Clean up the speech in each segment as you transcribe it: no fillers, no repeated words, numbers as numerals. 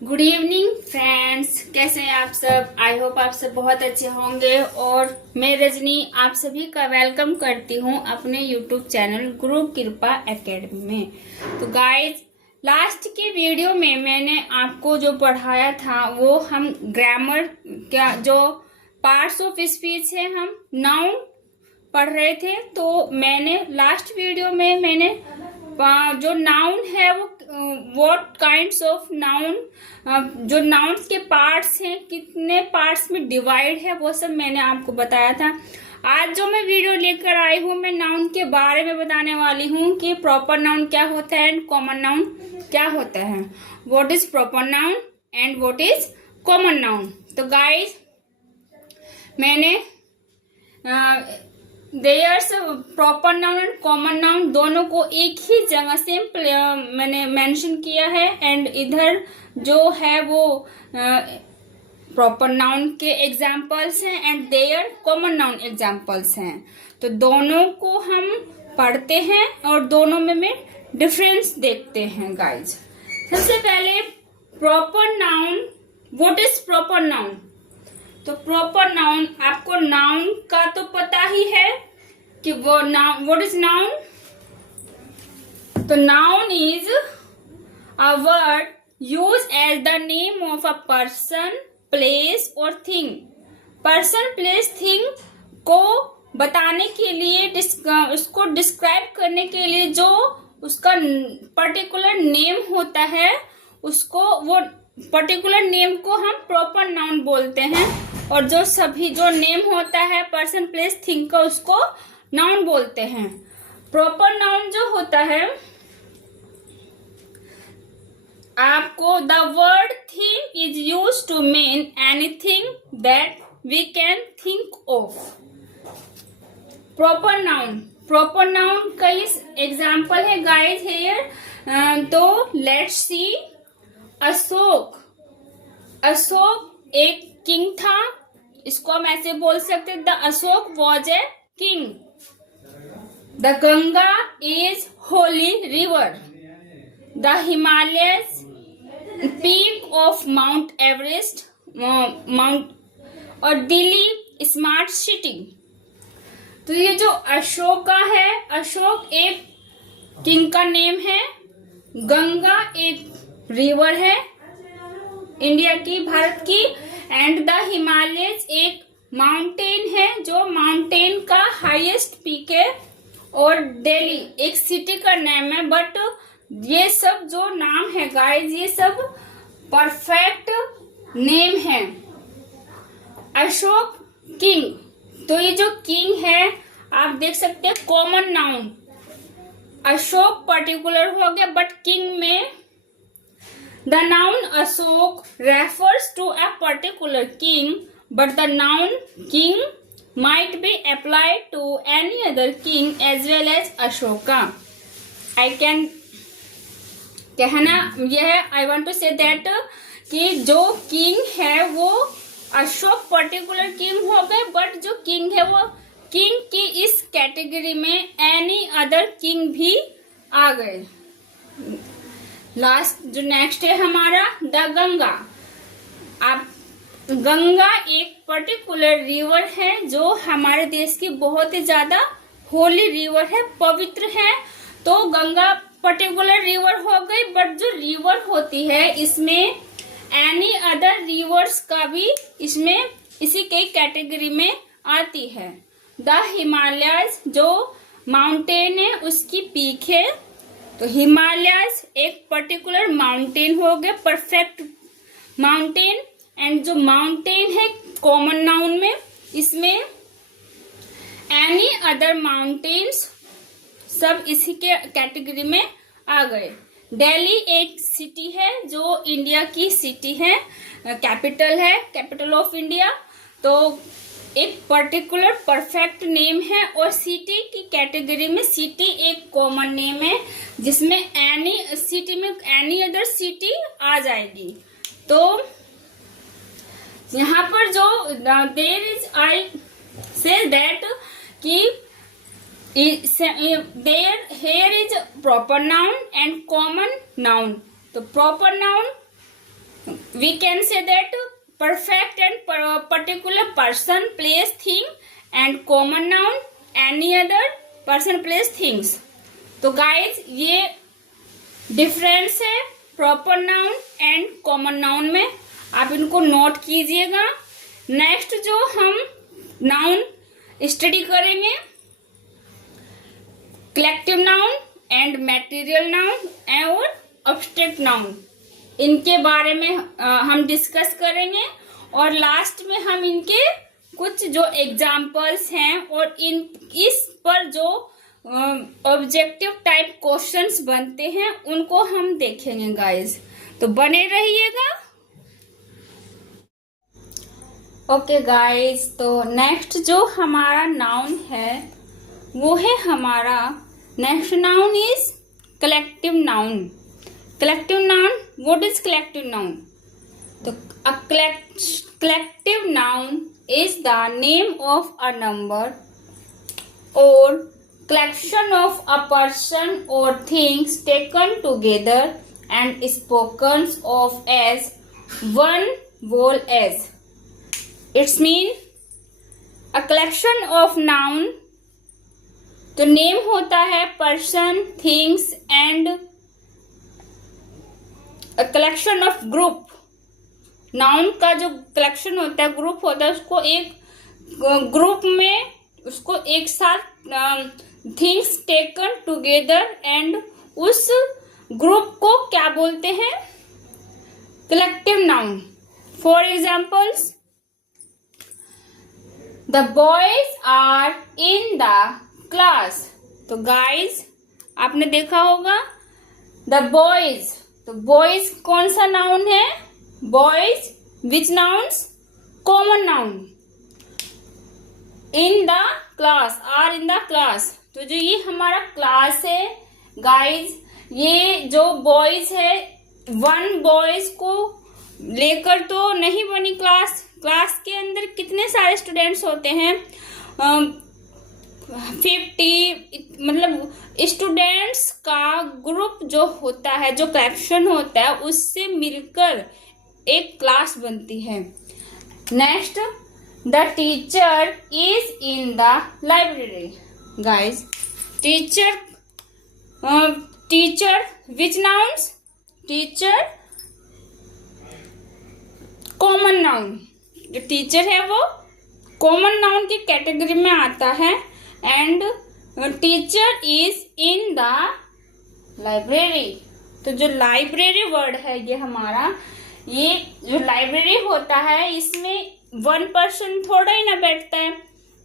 Good evening friends, कैसे हैं आप सब। आई होप आप सब बहुत अच्छे होंगे। और मैं रजनी आप सभी का वेलकम करती हूं अपने यूट्यूब चैनल गुरु कृपा एकेडमी में। तो गाइज, लास्ट के वीडियो में मैंने आपको जो पढ़ाया था वो हम ग्रामर क्या जो पार्ट्स ऑफ स्पीच है हम नाउन पढ़ रहे थे। तो मैंने लास्ट वीडियो में मैंने जो नाउन है वो व्हाट काइंड्स ऑफ नाउन, जो नाउन्स के पार्ट्स हैं, कितने पार्ट्स में डिवाइड है, वो सब मैंने आपको बताया था। आज जो मैं वीडियो लेकर आई हूँ, मैं नाउन के बारे में बताने वाली हूँ कि प्रॉपर नाउन क्या होता है एंड कॉमन नाउन क्या होता है। What is proper noun and what is common noun. तो गाइज, मैंने there's proper noun and common noun दोनों को एक ही जगह से मैंने मेंशन किया है। एंड इधर जो है वो प्रॉपर नाउन के एग्जाम्पल्स हैं and their common noun examples हैं। तो दोनों को हम पढ़ते हैं और दोनों में डिफरेंस देखते हैं गाइज। सबसे पहले proper noun, what is proper noun. तो प्रॉपर नाउन, आपको नाउन का तो पता ही है कि वो नाउन, व्हाट इज नाउन। तो noun is a word use as the name of a person, place और थिंग। पर्सन, प्लेस, थिंग को बताने के लिए, उसको डिस्क्राइब करने के लिए जो उसका पर्टिकुलर नेम होता है, उसको वो पर्टिकुलर नेम को हम प्रॉपर नाउन बोलते हैं। और जो सभी जो नेम होता है पर्सन, प्लेस, थिंग का, उसको नाउन बोलते हैं। प्रॉपर नाउन जो होता है, आपको the word thing is use to mean anything that we can think of. Proper noun, proper noun कई एग्जाम्पल है गाइज हेयर। तो लेट्स सी। अशोक, अशोक एक किंग था, इसको हम ऐसे बोल सकते the Ashok was a king. The Ganga is holy river. The Himalayas peak of Mount Everest, Mount. और दिल्ली स्मार्ट सिटी। तो ये जो अशोका है, अशोक एक किंग का नेम है, गंगा एक रिवर है इंडिया की, भारत की, एंड द हिमालयस एक माउंटेन है जो माउंटेन का हाईएस्ट पीक है, और दिल्ली एक सिटी का नाम है। बट ये सब जो नाम है गाइस, ये सब परफेक्ट नेम है। अशोक किंग, तो ये जो किंग है आप देख सकते हैं कॉमन नाउन। अशोक पर्टिकुलर हो गया, बट किंग में the noun Ashok refers to a particular king, but the noun king might be applied to any other king as well as Ashoka. I can कहना यह, I want to say that कि जो king है वो Ashok particular king हो गए, but जो king है वो किंग की इस कैटेगरी में एनी अदर किंग भी आ गए। लास्ट जो नेक्स्ट है हमारा द गंगा। आप गंगा एक पर्टिकुलर रिवर है जो हमारे देश की बहुत ही ज्यादा होली रिवर है, पवित्र है। तो गंगा पर्टिकुलर रिवर हो गई, बट जो रिवर होती है इसमें एनी अदर रिवर्स का भी इसमें इसी के कैटेगरी में आती है। द हिमालयस जो माउंटेन है उसकी पीक है, तो हिमालयस एक पर्टिकुलर माउंटेन हो गया, परफेक्ट माउंटेन। एंड जो माउंटेन है कॉमन नाउन में, इसमें एनी अदर माउंटेन्स सब इसी के कैटेगरी में आ गए। दिल्ली एक सिटी है जो इंडिया की सिटी है, कैपिटल है, कैपिटल ऑफ इंडिया। तो एक पर्टिकुलर परफेक्ट नेम है, और सिटी की कैटेगरी में सिटी एक कॉमन नेम है जिसमें एनी सिटी में एनी अदर सिटी आ जाएगी। तो यहाँ पर जो there is, I say that कि there here is proper noun and common noun. तो proper noun we can say that perfect and particular person, place, thing and common noun any other person, place, things। तो guys ये difference है proper noun and common noun में, आप इनको note कीजिएगा। Next जो हम नाउन स्टडी करेंगे, collective noun and material noun और अब्स्ट्रैक्ट नाउन, इनके बारे में हम डिस्कस करेंगे। और लास्ट में हम इनके कुछ जो एग्जाम्पल्स हैं और इस पर जो ऑब्जेक्टिव टाइप क्वेश्चंस बनते हैं उनको हम देखेंगे गाइस, तो बने रहिएगा। ओके गाइस, तो नेक्स्ट जो हमारा नाउन है वो है हमारा next noun is collective noun. Collective noun, what is collective noun? तो a collective noun is the name of a number or collection of a person or things taken together and spoken of as one whole as. It's mean a collection of noun, तो name होता है person, things and collection of group. Noun का जो collection होता है, group होता है, उसको एक ग्रुप में उसको एक साथ थिंग्स टेकन टुगेदर एंड उस ग्रुप को क्या बोलते हैं? Collective noun. For examples, the boys are in the class. तो गाइज आपने देखा होगा द बॉयज, तो बॉयज कौन सा नाउन है? Boys which nouns? Common noun. In the class, are in the class, तो जो ये हमारा क्लास है गाइज, ये जो बॉयज है, वन बॉयज को लेकर तो नहीं बनी क्लास। क्लास के अंदर कितने सारे स्टूडेंट्स होते हैं? 50, मतलब स्टूडेंट्स का ग्रुप जो होता है, जो कलेक्शन होता है, उससे मिलकर एक क्लास बनती है। Next, the teacher is in the library. Guys teacher, teacher which nouns? Teacher common noun. जो टीचर है वो कॉमन नाउन की कैटेगरी में आता है। And teacher is in the library, तो जो लाइब्रेरी वर्ड है ये हमारा, ये जो लाइब्रेरी होता है इसमें वन पर्सन थोड़ा ही ना बैठता है,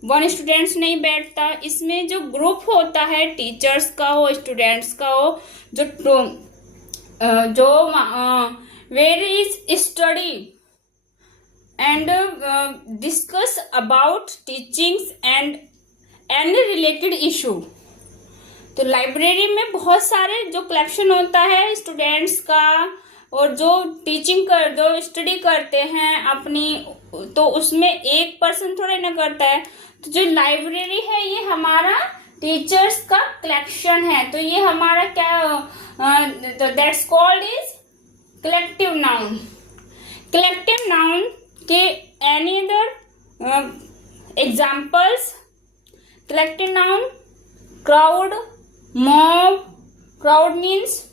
वन स्टूडेंट्स नहीं बैठता। इसमें जो ग्रुप होता है, टीचर्स का हो, स्टूडेंट्स का हो, जो where is study and discuss about teachings and any related issue. तो लाइब्रेरी में बहुत सारे जो कलेक्शन होता है स्टूडेंट्स का, और जो टीचिंग जो स्टडी करते हैं अपनी, तो उसमें एक पर्सन थोड़े ना करता है। तो जो लाइब्रेरी है ये हमारा टीचर्स का कलेक्शन है, तो ये हमारा क्या, that's called is collective noun. Collective noun के any other examples? Collective noun, crowd, mob. Crowd means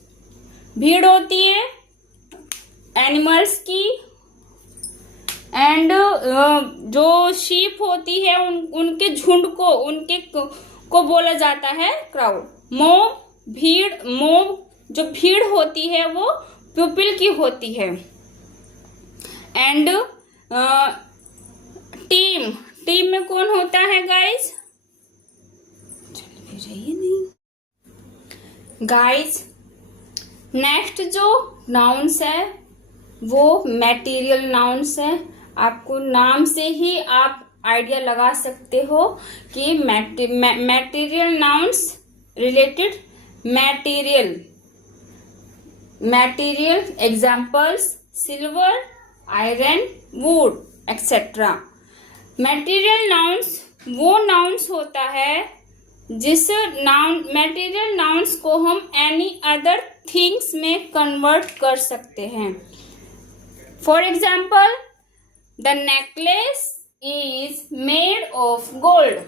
भीड़ होती है एनिमल्स की, एंड जो शीप होती है उनके झुंड को बोला जाता है क्राउड। मॉब, भीड़, मॉब जो भीड़ होती है वो पीपल की होती है। एंड टीम, टीम में कौन होता है गाइज? गाइज नेक्स्ट जो नाउन्स है वो मटेरियल नाउन्स है। आपको नाम से ही आप आइडिया लगा सकते हो कि material nouns related material examples silver, iron, would etcetera. Material nouns वो नाउन्स होता है जिस मटेरियल नाउन्स को हम एनी अदर थिंग्स में कन्वर्ट कर सकते हैं। For example the necklace is made of gold.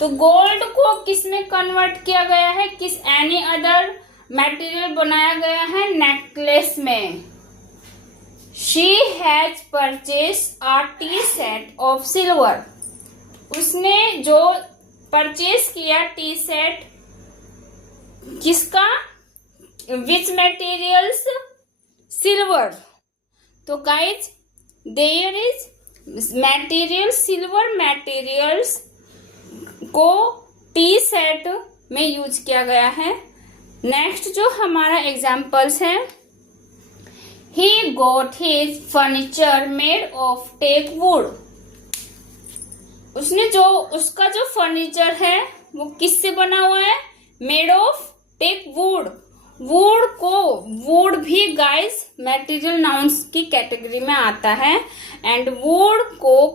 तो गोल्ड को किस में कन्वर्ट किया गया है, किस एनी अदर मटेरियल बनाया गया है, नेकलेस में। She has purchase a tea set of silver. उसने जो परचेज किया टी सेट किसका, विच मटेरियल्स, सिल्वर। तो guys there is material, silver materials को टी सेट में यूज किया गया है। नेक्स्ट जो हमारा एग्जाम्पल्स है, he got his furniture made of teak wood. उसने जो उसका जो फर्नीचर है वो किससे बना हुआ है, made of teak wood. Wood को, वुड भी गाइस मटेरियल नाउन्स की कैटेगरी में आता है। एंड वुड को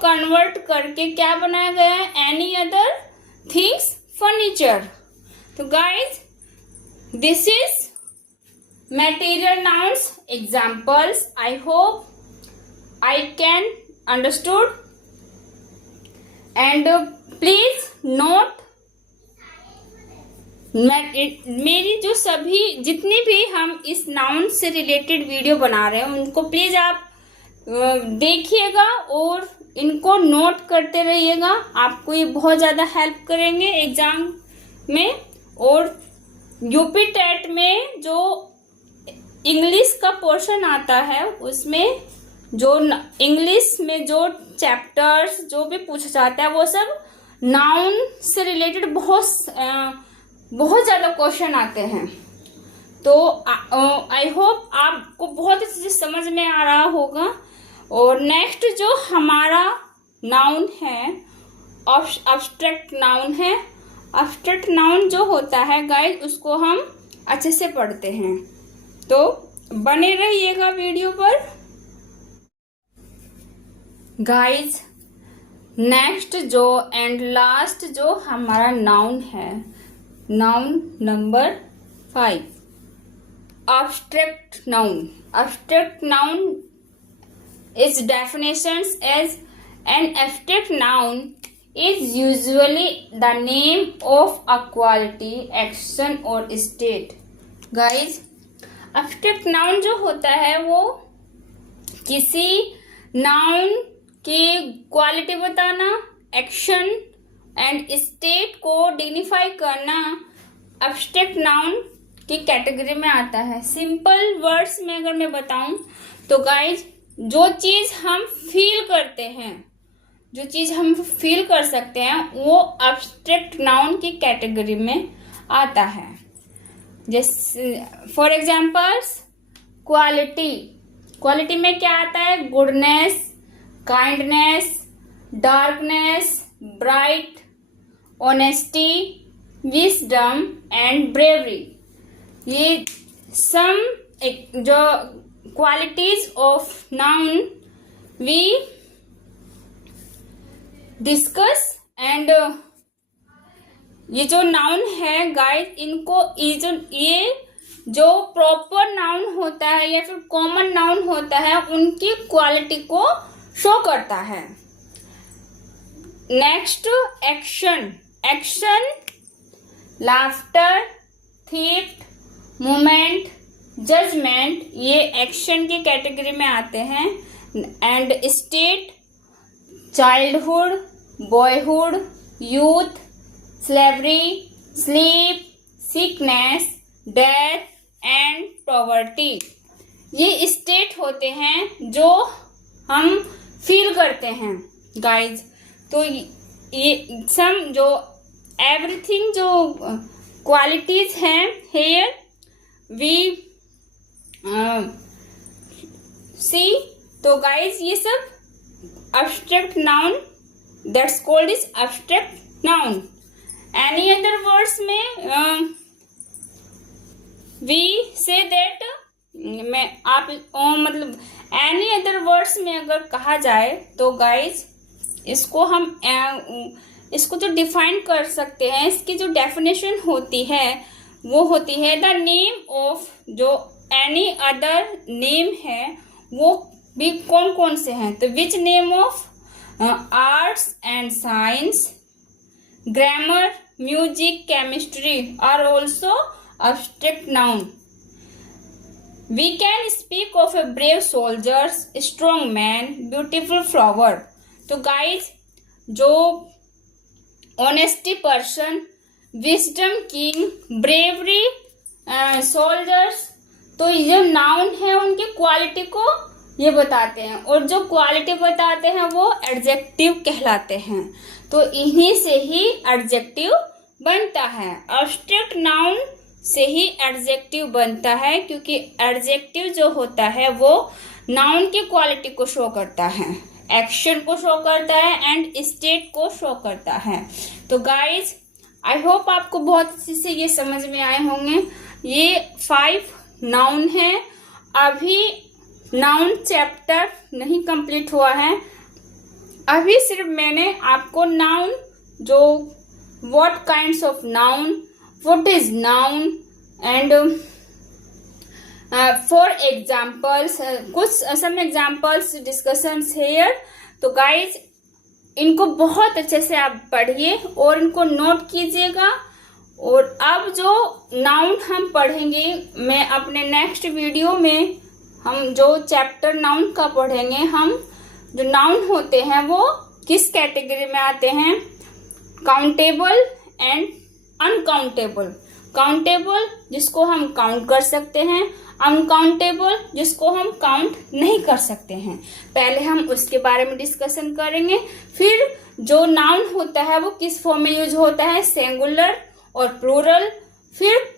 कन्वर्ट करके क्या बनाया गया है, एनी अदर थिंग्स, फर्नीचर। तो guys this is material nouns examples. I hope I can understood and please note मेरी जो सभी जितनी भी हम इस नाउन से रिलेटेड वीडियो बना रहे हैं उनको प्लीज आप देखिएगा और इनको नोट करते रहिएगा। आपको ये बहुत ज्यादा हेल्प करेंगे एग्जाम में। और यूपी टेट में जो इंग्लिश का पोर्शन आता है उसमें जो इंग्लिश में जो चैप्टर्स जो भी पूछा जाता है वो सब नाउन से रिलेटेड बहुत ज्यादा क्वेश्चन आते हैं। तो आई होप आपको बहुत अच्छे से समझ में आ रहा होगा। और नेक्स्ट जो हमारा नाउन है अब्स्ट्रैक्ट नाउन है। अब्स्ट्रैक्ट नाउन जो होता है गाइस उसको हम अच्छे से पढ़ते हैं, तो बने रहिएगा वीडियो पर। गाइस नेक्स्ट जो एंड लास्ट जो हमारा नाउन है, noun number 5, abstract noun. Abstract noun is definitions as an abstract noun is usually the name of a quality, action or state. Guys, abstract noun जो होता है वो किसी नाउन की क्वालिटी बताना, एक्शन एंड स्टेट को dignify करना abstract noun की कैटेगरी में आता है। सिंपल वर्ड्स में अगर मैं बताऊं तो गाइज जो चीज हम फील करते हैं, जो चीज हम फील कर सकते हैं वो एब्स्ट्रैक्ट नाउन की कैटेगरी में आता है। जैसे फॉर एग्जाम्पल्स क्वालिटी, क्वालिटी में क्या आता है, goodness, kindness, darkness, bright, honesty, wisdom and bravery. ये सम जो qualities of noun we discuss. And ये जो नाउन है गाइस इनको ये जो प्रॉपर नाउन होता है या फिर कॉमन नाउन होता है उनकी क्वालिटी को शो करता है। नेक्स्ट एक्शन, एक्शन लाफ्टर, थीट, मूवमेंट, जजमेंट ये एक्शन की कैटेगरी में आते हैं। And state childhood, boyhood, youth, slavery, sleep, sickness, death and poverty ये स्टेट होते हैं जो हम फील करते हैं गाइज। तो ये सम जो एवरीथिंग जो क्वालिटीज हैं हेयर वी सी। तो गाइज ये सब abstract noun that's called is abstract noun. Any other words में वी से दैट मैं आप मतलब एनी अदर वर्ड्स में अगर कहा जाए तो गाइज इसको हम इसको जो डिफाइन कर सकते हैं, इसकी जो डेफिनेशन होती है वो होती है द नेम ऑफ जो एनी अदर नेम है वो भी कौन कौन से हैं? तो which name of arts and science, grammar, music, chemistry are also abstract noun. We can speak of a brave soldiers, strong man, beautiful flower. तो guys, जो honesty person, wisdom king, bravery soldiers, तो ये noun है उनकी quality को ये बताते हैं, और जो क्वालिटी बताते हैं वो एडजेक्टिव कहलाते हैं। तो इन्हीं से ही एडजेक्टिव बनता है। एब्स्ट्रैक्ट नाउन से ही एडजेक्टिव बनता है, क्योंकि एडजेक्टिव जो होता है वो नाउन की क्वालिटी को शो करता है, एक्शन को शो करता है एंड स्टेट को शो करता है। तो गाइज आई होप आपको बहुत अच्छे से ये समझ में आए होंगे। ये 5 नाउन है। अभी नाउन चैप्टर नहीं कंप्लीट हुआ है, अभी सिर्फ मैंने आपको नाउन जो what kinds of noun, what is noun and for examples, कुछ सम एग्जाम्पल्स डिस्कशंस हेयर। तो गाइज इनको बहुत अच्छे से आप पढ़िए और इनको नोट कीजिएगा। और अब जो नाउन हम पढ़ेंगे, मैं अपने नेक्स्ट वीडियो में हम जो चैप्टर नाउन का पढ़ेंगे, हम जो नाउन होते हैं वो किस कैटेगरी में आते हैं, काउंटेबल एंड अनकाउंटेबल। काउंटेबल जिसको हम काउंट कर सकते हैं, अनकाउंटेबल जिसको हम काउंट नहीं कर सकते हैं। पहले हम उसके बारे में डिस्कशन करेंगे। फिर जो नाउन होता है वो किस फॉर्म में यूज होता है, सिंगुलर और प्लूरल। फिर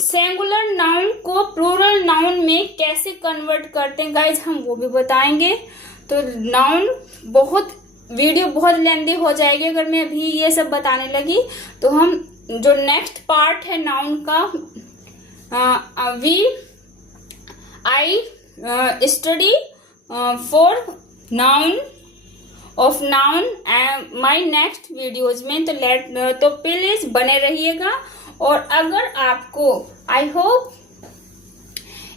सिंगुलर नाउन को प्लूरल नाउन में कैसे कन्वर्ट करते हैं गाइज, हम वो भी बताएंगे। तो नाउन वीडियो बहुत लेंदी हो जाएगी अगर मैं अभी ये सब बताने लगी। तो हम जो नेक्स्ट पार्ट है नाउन का, I study for noun of noun my next videos में। तो प्लीज बने रहिएगा। और अगर आपको, I hope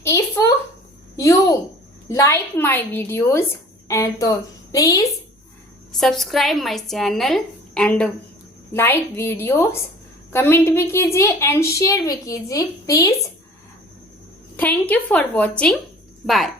if you like my videos and तो please subscribe my channel and like videos, comment भी कीजिए एंड शेयर भी कीजिए please. Thank you for watching, bye.